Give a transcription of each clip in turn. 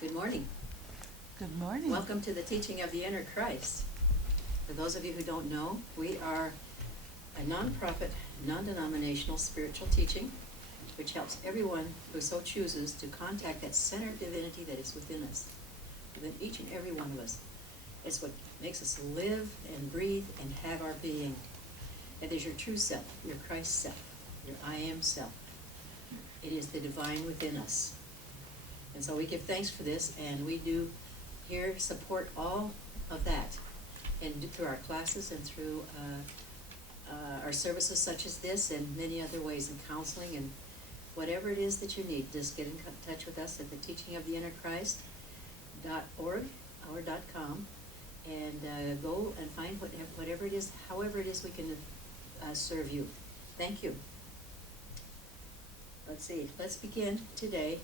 Good morning. Good morning. Welcome to the teaching of the inner Christ. For those of you who don't know, we are a nonprofit, non-denominational spiritual teaching which helps everyone who so chooses to contact that centered divinity that is within us, within each and every one of us. It's what makes us live and breathe and have our being. It is your true self, your Christ self, your I am self. It is the divine within us. And so we give thanks for this, and we do here support all of that, and through our classes and through our services such as this, and many other ways in counseling and whatever it is that you need. Just get in touch with us at the teachingoftheinnerchrist.org or .com, and go and find whatever it is, however it is we can serve you. Thank you. Let's see. Let's begin today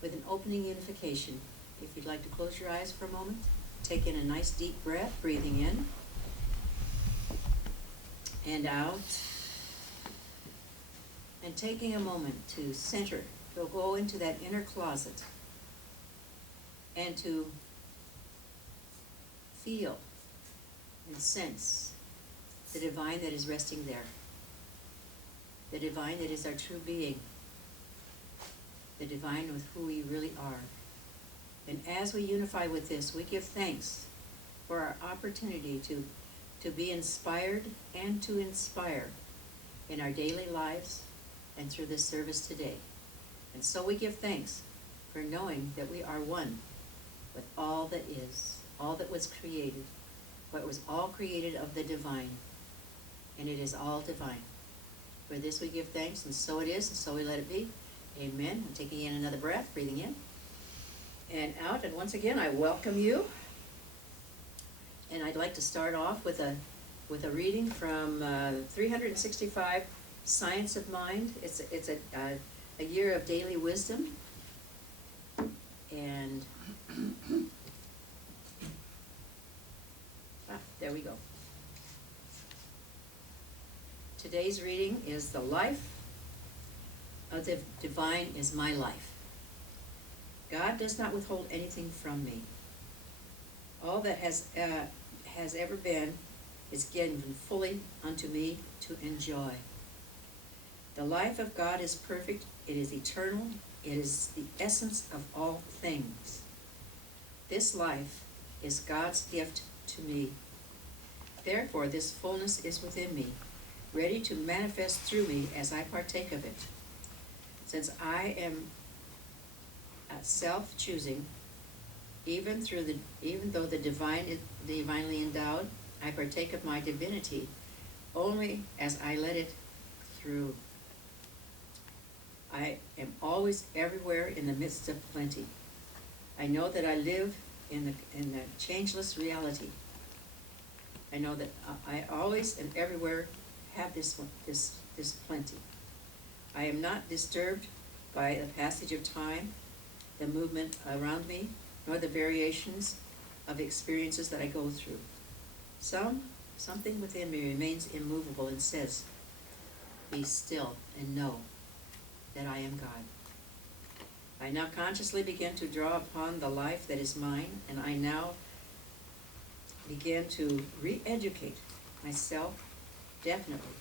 with an opening unification. If you'd like to close your eyes for a moment, take in a nice deep breath, breathing in and out, and taking a moment to center, to go into that inner closet and to feel and sense the divine that is resting there, the divine that is our true being, the divine with who we really are. And as we unify with this, we give thanks for our opportunity to be inspired and to inspire in our daily lives and through this service today. And so we give thanks for knowing that we are one with all that is, all that was created, what was all created of the divine, and it is all divine. For this we give thanks, and so it is, and so we let it be. Amen. I'm taking in another breath, breathing in and out. And once again, I welcome you. And I'd like to start off with a reading from 365 Science of Mind. It's a year of daily wisdom. And there we go. Today's reading is The Life of the Divine is My Life. God does not withhold anything from me. All that has ever been is given fully unto me to enjoy. The life of God is perfect, it is eternal, it is the essence of all things. This life is God's gift to me. Therefore, this fullness is within me, ready to manifest through me as I partake of it. Since I am self-choosing, even though the divine is divinely endowed, I partake of my divinity only as I let it through. I am always everywhere in the midst of plenty. I know that I live in the changeless reality. I know that I always and everywhere have this plenty. I am not disturbed by the passage of time, the movement around me, nor the variations of experiences that I go through. Something within me remains immovable and says, "Be still and know that I am God." I now consciously begin to draw upon the life that is mine, and I now begin to re-educate myself definitely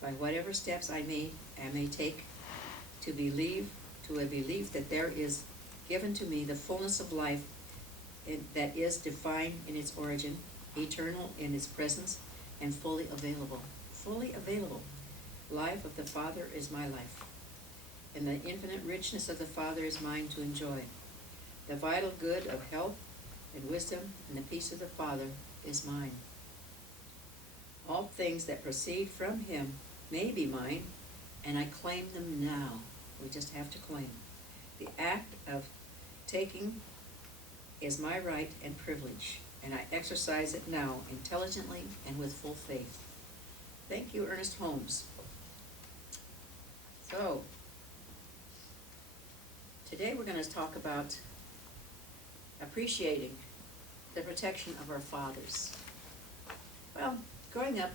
by whatever steps I may take to a belief that there is given to me the fullness of life that is divine in its origin, eternal in its presence, and fully available. Fully available. Life of the Father is my life, and the infinite richness of the Father is mine to enjoy. The vital good of health and wisdom and the peace of the Father is mine. All things that proceed from Him may be mine, and I claim them now. We just have to claim. The act of taking is my right and privilege, and I exercise it now intelligently and with full faith. Thank you, Ernest Holmes. So, today we're going to talk about appreciating the protection of our fathers. Well, growing up,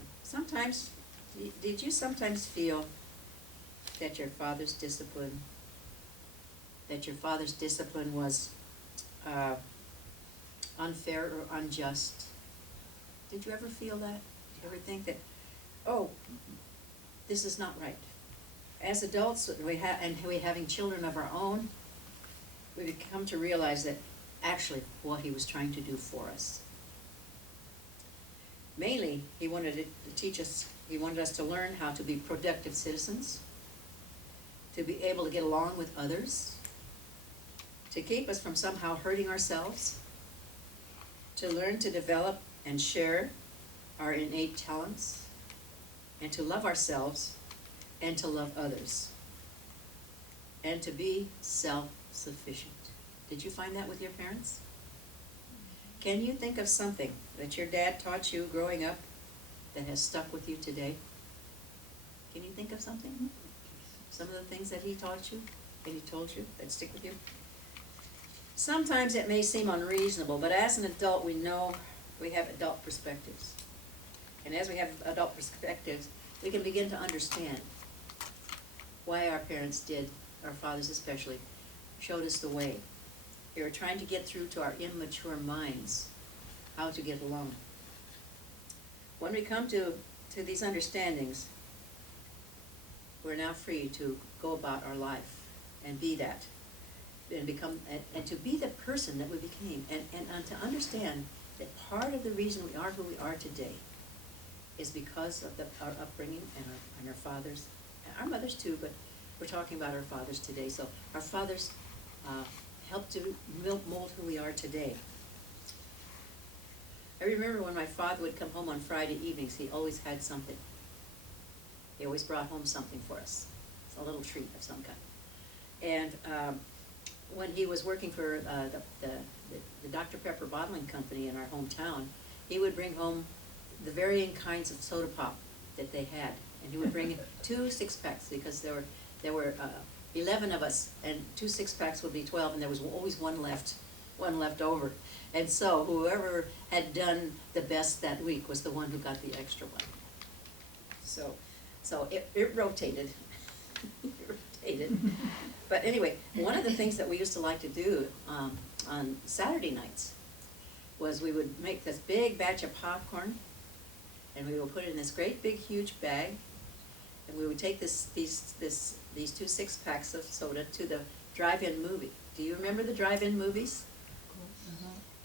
did you sometimes feel that your father's discipline that your father's discipline was unfair or unjust? Did you ever feel that? Did you ever think that, oh, this is not right? As adults, and we having children of our own, we come to realize that actually what he was trying to do for us. Mainly, he wanted to teach us, he wanted us to learn how to be productive citizens, to be able to get along with others, to keep us from somehow hurting ourselves, to learn to develop and share our innate talents, and to love ourselves and to love others, and to be self-sufficient. Did you find that with your parents? Can you think of something that your dad taught you growing up that has stuck with you today? Can you think of something? Some of the things that he taught you, that he told you, that stick with you? Sometimes it may seem unreasonable, but as an adult, we know we have adult perspectives. And as we have adult perspectives, we can begin to understand why our parents did, our fathers especially, showed us the way. They were trying to get through to our immature minds how to get along. When we come to these understandings, we're now free to go about our life and be that, and become, and to be the person that we became, and to understand that part of the reason we are who we are today is because of our upbringing and our fathers, and our mothers too, but we're talking about our fathers today. So our fathers helped to mold who we are today. I remember when my father would come home on Friday evenings, he always had something. He always brought home something for us. It's a little treat of some kind. And when he was working for the Dr. Pepper bottling company in our hometown, he would bring home the varying kinds of soda pop that they had. And he would bring 2 6-packs because there were 11 of us, and 2 6-packs would be 12, and there was always one left over. And so whoever had done the best that week was the one who got the extra one. So it rotated. It rotated. But anyway, one of the things that we used to like to do on Saturday nights was we would make this big batch of popcorn, and we would put it in this great big huge bag, and we would take these 2 6-packs of soda to the drive-in movie. Do you remember the drive-in movies?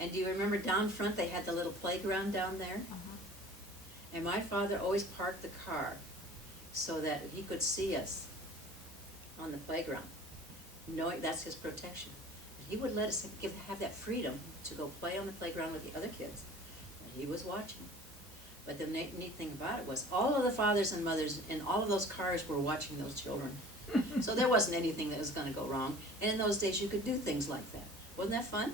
And do you remember down front they had the little playground down there? And my father always parked the car so that he could see us on the playground, knowing that's his protection. And he would let us have that freedom to go play on the playground with the other kids. And he was watching. But the neat thing about it was all of the fathers and mothers in all of those cars were watching those children. So there wasn't anything that was going to go wrong. And in those days you could do things like that. Wasn't that fun?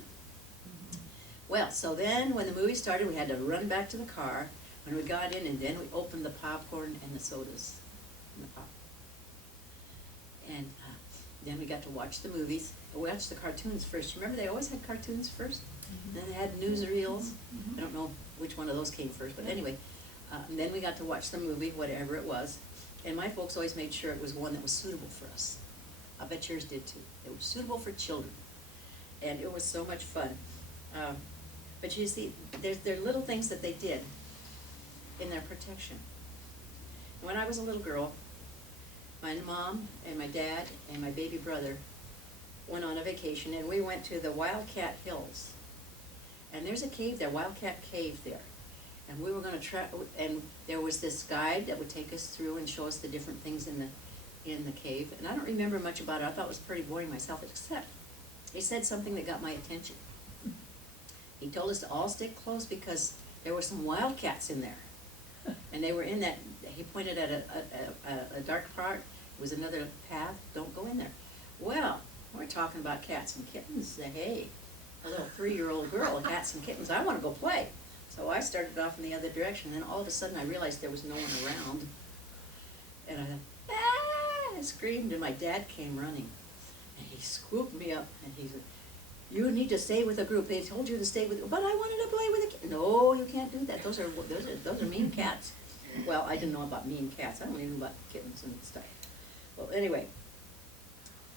Well, so then when the movie started, we had to run back to the car when we got in, and then we opened the popcorn and the sodas and the pop. And then we got to watch the movies. We watched the cartoons first. You remember they always had cartoons first? Then they had newsreels. I don't know which one of those came first, but anyway. And then we got to watch the movie, whatever it was. And my folks always made sure it was one that was suitable for us. I bet yours did too. It was suitable for children. And it was so much fun. But you see, there are little things that they did in their protection. When I was a little girl, my mom and my dad and my baby brother went on a vacation, and we went to the Wildcat Hills. And there's a cave there, Wildcat Cave there. And we were going to try, and there was this guide that would take us through and show us the different things in the cave. And I don't remember much about it. I thought it was pretty boring myself, except he said something that got my attention. He told us to all stick close because there were some wildcats in there. And they were in that, he pointed at a dark part. It was another path. Don't go in there. Well, we're talking about cats and kittens. Hey, a little 3-year-old girl, cats and kittens. I want to go play. So I started off in the other direction. Then all of a sudden I realized there was no one around. And I thought, ah! I screamed, and my dad came running. And he scooped me up, and he said, "You need to stay with the group. They told you to stay with." But I wanted to play with the kids. No, you can't do that. Those are mean cats. Well, I didn't know about mean cats. I don't even know about kittens and stuff. Well, anyway,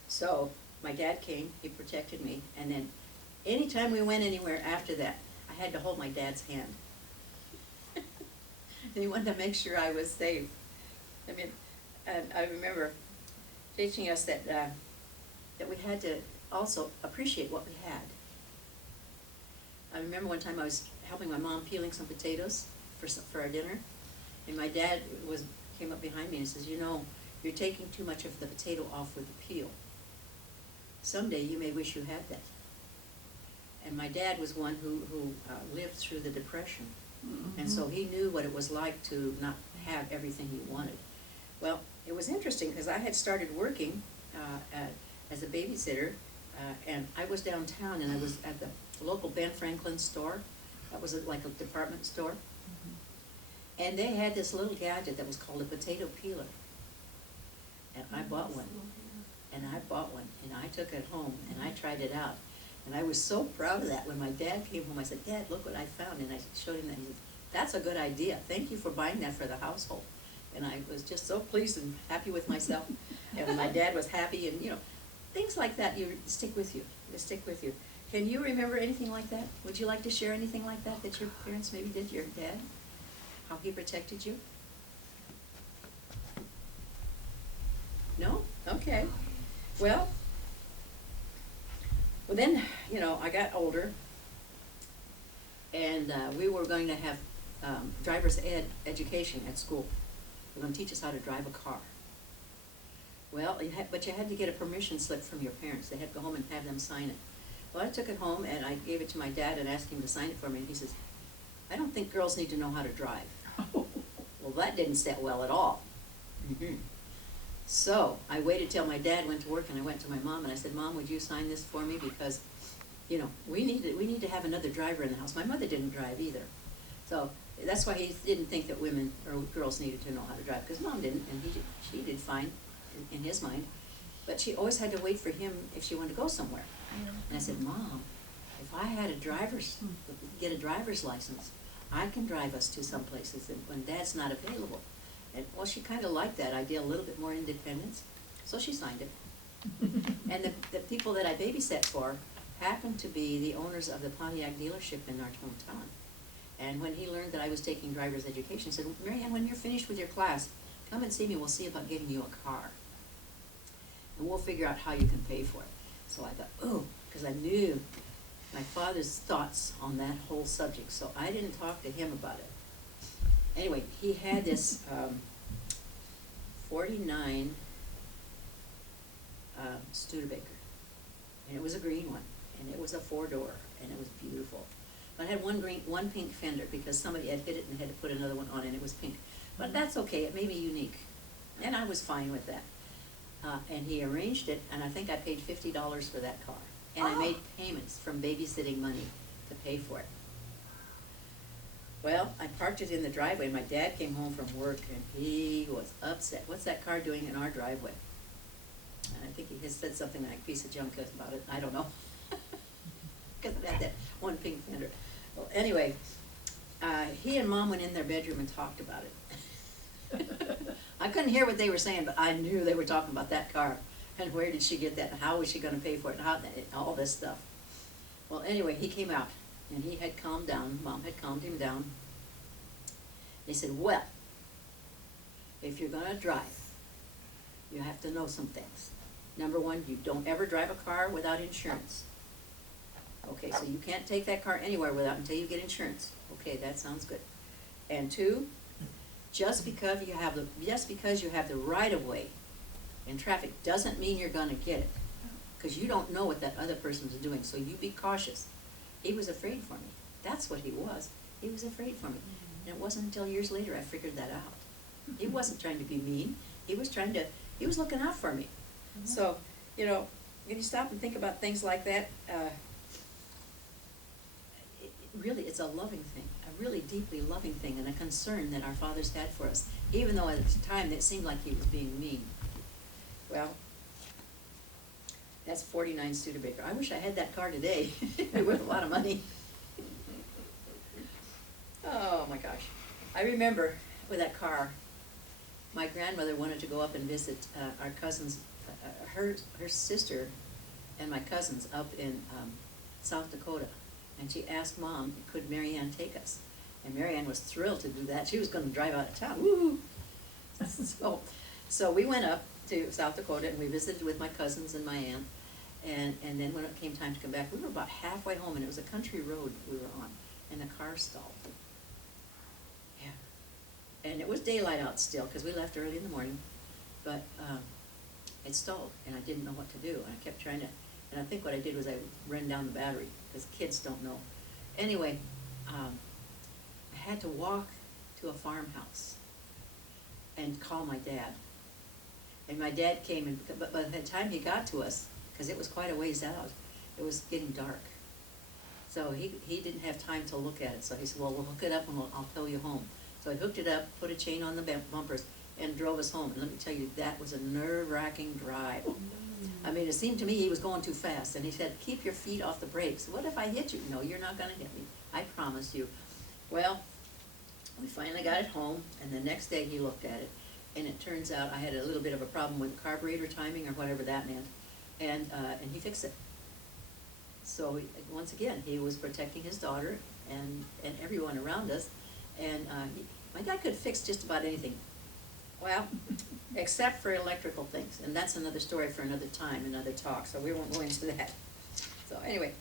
so my dad came, he protected me, and then anytime we went anywhere after that, I had to hold my dad's hand. And he wanted to make sure I was safe. I mean, and I remember teaching us that we had to also appreciate what we had. I remember one time I was helping my mom peeling some potatoes for our dinner, and my dad came up behind me and says, "You know, you're taking too much of the potato off with the peel. Someday you may wish you had that." And my dad was one who lived through the Depression, and so he knew what it was like to not have everything he wanted. Well, it was interesting because I had started working as a babysitter, and I was downtown, and I was at the local Ben Franklin store. That was like a department store. And they had this little gadget that was called a potato peeler. And I bought one. And I took it home, and I tried it out. And I was so proud of that. When my dad came home, I said, "Dad, look what I found." And I showed him that. He said, "That's a good idea. Thank you for buying that for the household." And I was just so pleased and happy with myself. And my dad was happy, and things like that, you stick with you. They stick with you. Can you remember anything like that? Would you like to share anything like that your parents maybe did, your dad? How he protected you? No? Okay. Well, then, I got older, and we were going to have driver's education at school. They were going to teach us how to drive a car. Well, but you had to get a permission slip from your parents. They had to go home and have them sign it. Well, I took it home, and I gave it to my dad and asked him to sign it for me, and he says, "I don't think girls need to know how to drive." Well, that didn't sit well at all. So I waited till my dad went to work, and I went to my mom, and I said, "Mom, would you sign this for me? Because, we need to have another driver in the house." My mother didn't drive either. So that's why he didn't think that women or girls needed to know how to drive, because Mom didn't, and she did fine in his mind. But she always had to wait for him if she wanted to go somewhere. And I said, "Mom, if I had get a driver's license, I can drive us to some places when Dad's not available." And well, she kind of liked that idea, a little bit more independence, so she signed it. And the people that I babysat for happened to be the owners of the Pontiac dealership in our hometown. And when he learned that I was taking driver's education, he said, "Mary Ann, when you're finished with your class, come and see me. We'll see about getting you a car. And we'll figure out how you can pay for it." So I thought, oh, because I knew my father's thoughts on that whole subject. So I didn't talk to him about it. Anyway, he had this 49 Studebaker. And it was a green one. And it was a 4-door. And it was beautiful. But it had one pink fender because somebody had hit it and had to put another one on, and it was pink. But that's okay. It made me unique. And I was fine with that. And he arranged it, and I think I paid $50 for that car. And I made payments from babysitting money to pay for it. Well, I parked it in the driveway, and my dad came home from work, and he was upset. "What's that car doing in our driveway?" And I think he had said something like "piece of junk" about it. I don't know. Because it had that one pink fender. Well, anyway, he and Mom went in their bedroom and talked about it. I couldn't hear what they were saying, but I knew they were talking about that car. And where did she get that? And how was she going to pay for it? And all this stuff. Well, anyway, he came out, and he had calmed down. Mom had calmed him down. They said, "Well, if you're going to drive, you have to know some things. Number one, you don't ever drive a car without insurance. Okay, so you can't take that car anywhere until you get insurance." Okay, that sounds good. And two, just because you have the right of way in traffic doesn't mean you're going to get it, because you don't know what that other person's doing. So you be cautious. He was afraid for me. That's what he was. He was afraid for me. And it wasn't until years later I figured that out. He wasn't trying to be mean. He was looking out for me. So, when you stop and think about things like that, really, it's a loving thing, a really deeply loving thing, and a concern that our fathers had for us, even though at the time it seemed like he was being mean. Well, that's 49 Studebaker. I wish I had that car today. It'd be worth a lot of money. Oh my gosh. I remember with that car, my grandmother wanted to go up and visit our cousin's, her sister and my cousins up in South Dakota. And she asked Mom, could Mary Ann take us? And Mary Ann was thrilled to do that. She was going to drive out of town. Woo! So we went up to South Dakota and we visited with my cousins and my aunt. And then when it came time to come back, we were about halfway home, and it was a country road we were on, and the car stalled. Yeah. And it was daylight out still, because we left early in the morning, but it stalled, and I didn't know what to do. And I kept trying to, and I think what I did was I ran down the battery, because kids don't know. Anyway, I had to walk to a farmhouse and call my dad. And my dad came, and but by the time he got to us, because it was quite a ways out, it was getting dark. So he didn't have time to look at it. So he said, well, we'll hook it up and I'll tow you home. So he hooked it up, put a chain on the bumpers, and drove us home. And let me tell you, that was a nerve-wracking drive. I mean, it seemed to me he was going too fast. And he said, keep your feet off the brakes. What if I hit you? No, you're not going to hit me. I promise you. Well, we finally got it home, and the next day he looked at it. And it turns out I had a little bit of a problem with the carburetor timing or whatever that meant. And he fixed it. So once again, he was protecting his daughter and everyone around us. And my dad could fix just about anything. Well, except for electrical things. And that's another story for another time, another talk. So we won't go into that. So anyway,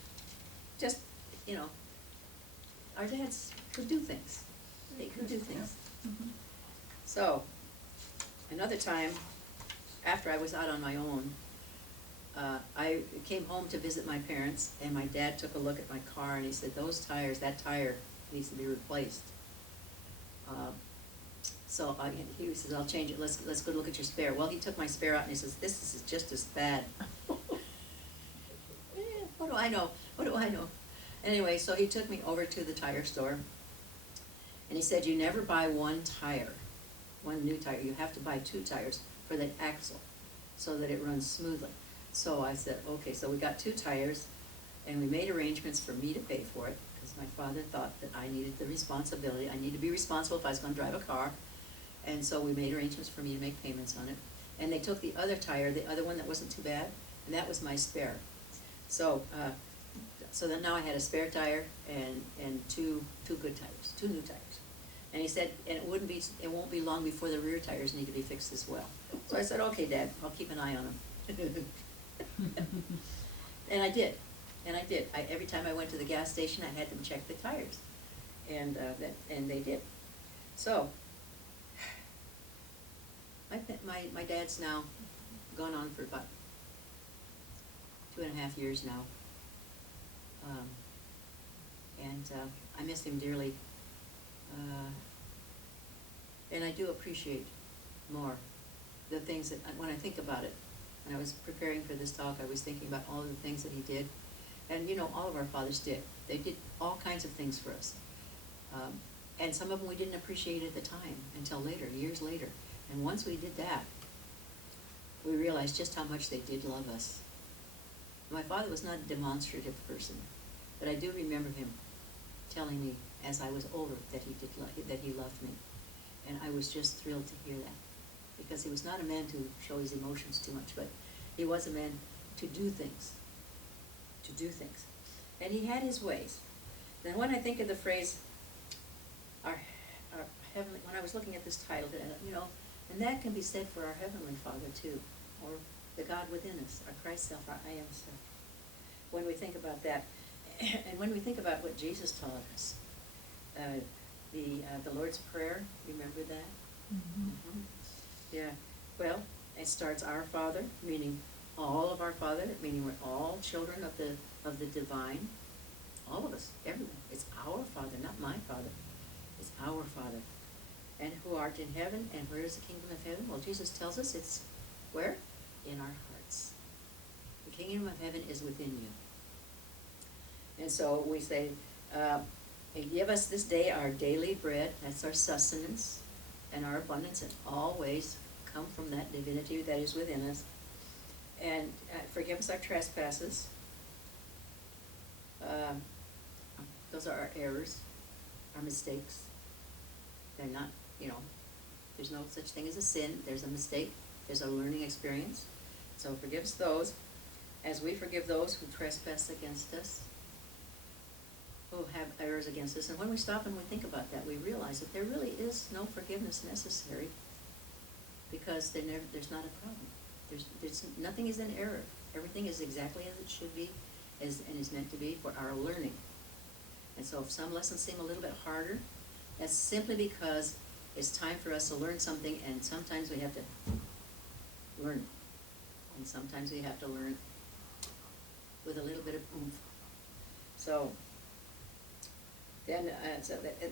just, you know, our dads could do things. They could do things. Mhm. So, another time, after I was out on my own, I came home to visit my parents, and my dad took a look at my car, and he said, that tire needs to be replaced. So he says, I'll change it, let's go look at your spare. Well, he took my spare out, and he says, this is just as bad. What do I know? Anyway, so he took me over to the tire store, and he said, you never buy one new tire, you have to buy 2 tires for that axle, so that it runs smoothly. So I said, okay, so we got 2 tires, and we made arrangements for me to pay for it, because my father thought that I needed the responsibility. I need to be responsible if I was going to drive a car. And so we made arrangements for me to make payments on it. And they took the other tire, the other one that wasn't too bad, and that was my spare. So so then now I had a spare tire and two good tires, 2 new tires. And he said, and it won't be long before the rear tires need to be fixed as well. So I said, okay, Dad, I'll keep an eye on them. And I did. Every time I went to the gas station, I had them check the tires, and they did. So my dad's now gone on for about 2.5 years now, and I miss him dearly, and I do appreciate more the things that when I think about it. When I was preparing for this talk, I was thinking about all the things that he did. And you know, all of our fathers did. They did all kinds of things for us. And some of them we didn't appreciate at the time until later, years later. And once we did that, we realized just how much they did love us. My father was not a demonstrative person, but I do remember him telling me as I was older that he loved me. And I was just thrilled to hear that. Because he was not a man to show his emotions too much, but he was a man to do things. And he had his ways. Then when I think of the phrase, our heavenly, when I was looking at this title, you know, and that can be said for our Heavenly Father too, or the God within us, our Christ self, our I am self. When we think about that, and when we think about what Jesus taught us, the Lord's Prayer, remember that? Mhm. Mm-hmm. Yeah, well, it starts our Father, meaning all of our Father, meaning we're all children of the divine. All of us, everyone. It's our Father, not my Father. It's our Father. And who art in heaven, and where is the kingdom of heaven? Well, Jesus tells us it's where? In our hearts. The kingdom of heaven is within you. And so we say, give us this day our daily bread, that's our sustenance, and our abundance in all ways come from that divinity that is within us. And forgive us our trespasses. Those are our errors, our mistakes. They're not, you know, there's no such thing as a sin. There's a mistake. There's a learning experience. So forgive us those. as we forgive those who trespass against us, who have errors against us. And when we stop and we think about that, we realize that there really is no forgiveness necessary, because there's not a problem. Nothing is in error. Everything is exactly as it should be, and is meant to be for our learning. And so if some lessons seem a little bit harder, that's simply because it's time for us to learn something, and sometimes we have to learn. And sometimes we have to learn with a little bit of oomph. So, then,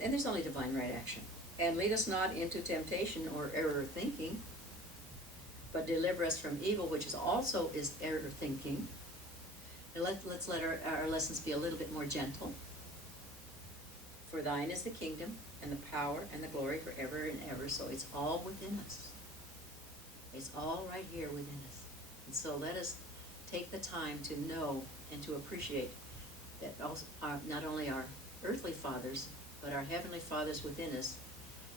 and there's only divine right action. And lead us not into temptation or error thinking, but deliver us from evil, which is also error thinking. And let's let our lessons be a little bit more gentle. For thine is the kingdom, and the power, and the glory forever and ever. So it's all within us. It's all right here within us. And so let us take the time to know and to appreciate that also not only our earthly fathers, but our heavenly fathers within us,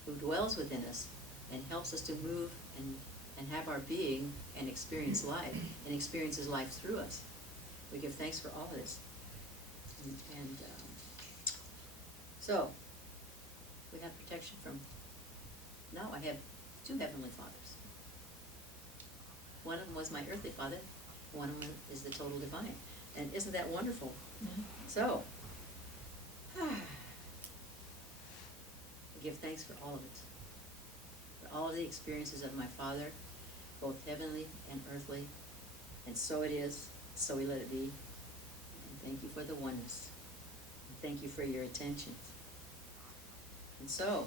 who dwells within us and helps us to move and have our being and experience life, and experiences life through us. We give thanks for all of this. So, we have protection from, now I have two heavenly fathers. One of them was my earthly father, one of them is the total divine. And isn't that wonderful? Mm-hmm. So, we give thanks for all of it. For all of the experiences of my Father, both heavenly and earthly. And so it is, so we let it be. And thank you for the oneness. And thank you for your attention. And so,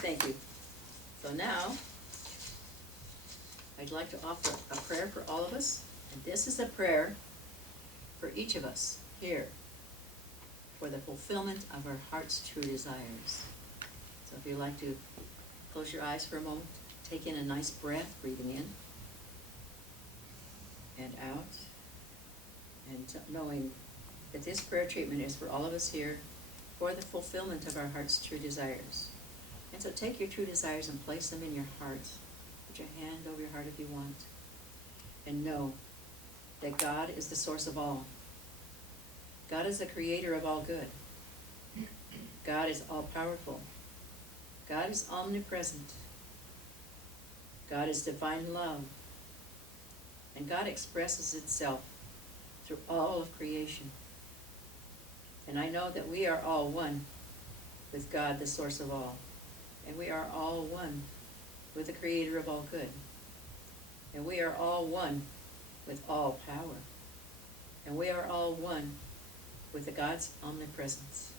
thank you. So now, I'd like to offer a prayer for all of us. And this is a prayer for each of us here, for the fulfillment of our heart's true desires. So if you'd like to close your eyes for a moment, take in a nice breath, breathing in and out, and knowing that this prayer treatment is for all of us here for the fulfillment of our heart's true desires. And so take your true desires and place them in your heart. Put your hand over your heart if you want. And know that God is the source of all. God is the creator of all good. God is all-powerful. God is omnipresent. God is divine love. And God expresses itself through all of creation. And I know that we are all one with God, the source of all. And we are all one with the creator of all good. And we are all one with all power. And we are all one with the God's omnipresence.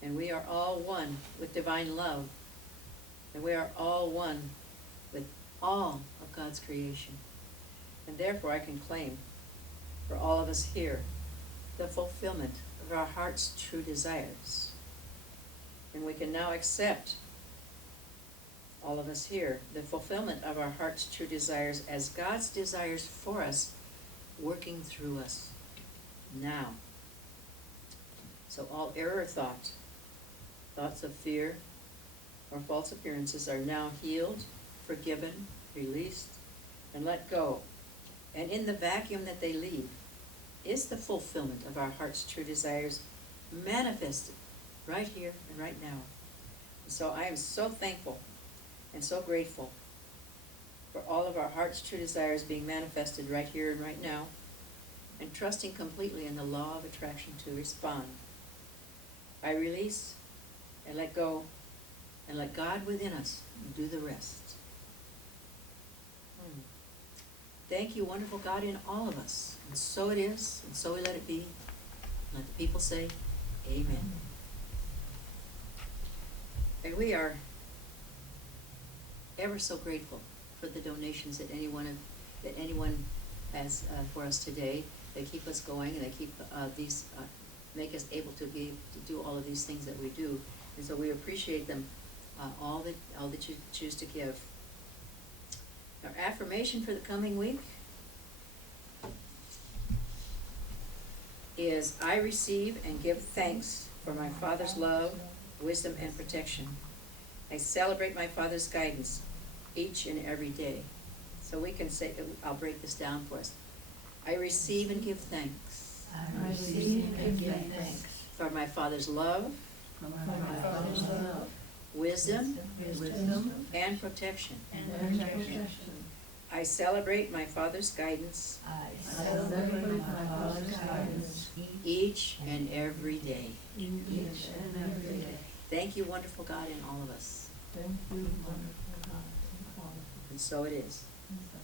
And we are all one with divine love. And we are all one with all of God's creation. And therefore I can claim for all of us here the fulfillment of our heart's true desires. And we can now accept, all of us here, the fulfillment of our heart's true desires as God's desires for us, working through us now. So all error thought, thoughts of fear, or false appearances are now healed, forgiven, released, and let go. And in the vacuum that they leave is the fulfillment of our heart's true desires manifested right here and right now. And so I am so thankful and so grateful for all of our heart's true desires being manifested right here and right now, and trusting completely in the law of attraction to respond. I release and let go and let God within us do the rest. Thank you, wonderful God, in all of us. And so it is, and so we let it be. Let the people say, amen. And we are ever so grateful for the donations that anyone has for us today. They keep us going, and they keep make us able to do all of these things that we do. And so we appreciate them, all that you choose to give. Our affirmation for the coming week is, I receive and give thanks for my Father's love, wisdom, and protection. I celebrate my Father's guidance each and every day. So we can say, I'll break this down for us. I receive and give thanks I receive and give thanks for my Father's love, for my Father's love, wisdom, wisdom, and protection. and protection. I celebrate my Father's guidance I celebrate my Father's guidance each and every day. each and every day. Thank you, wonderful God, in all of us. Thank you, wonderful God. And so it is. And so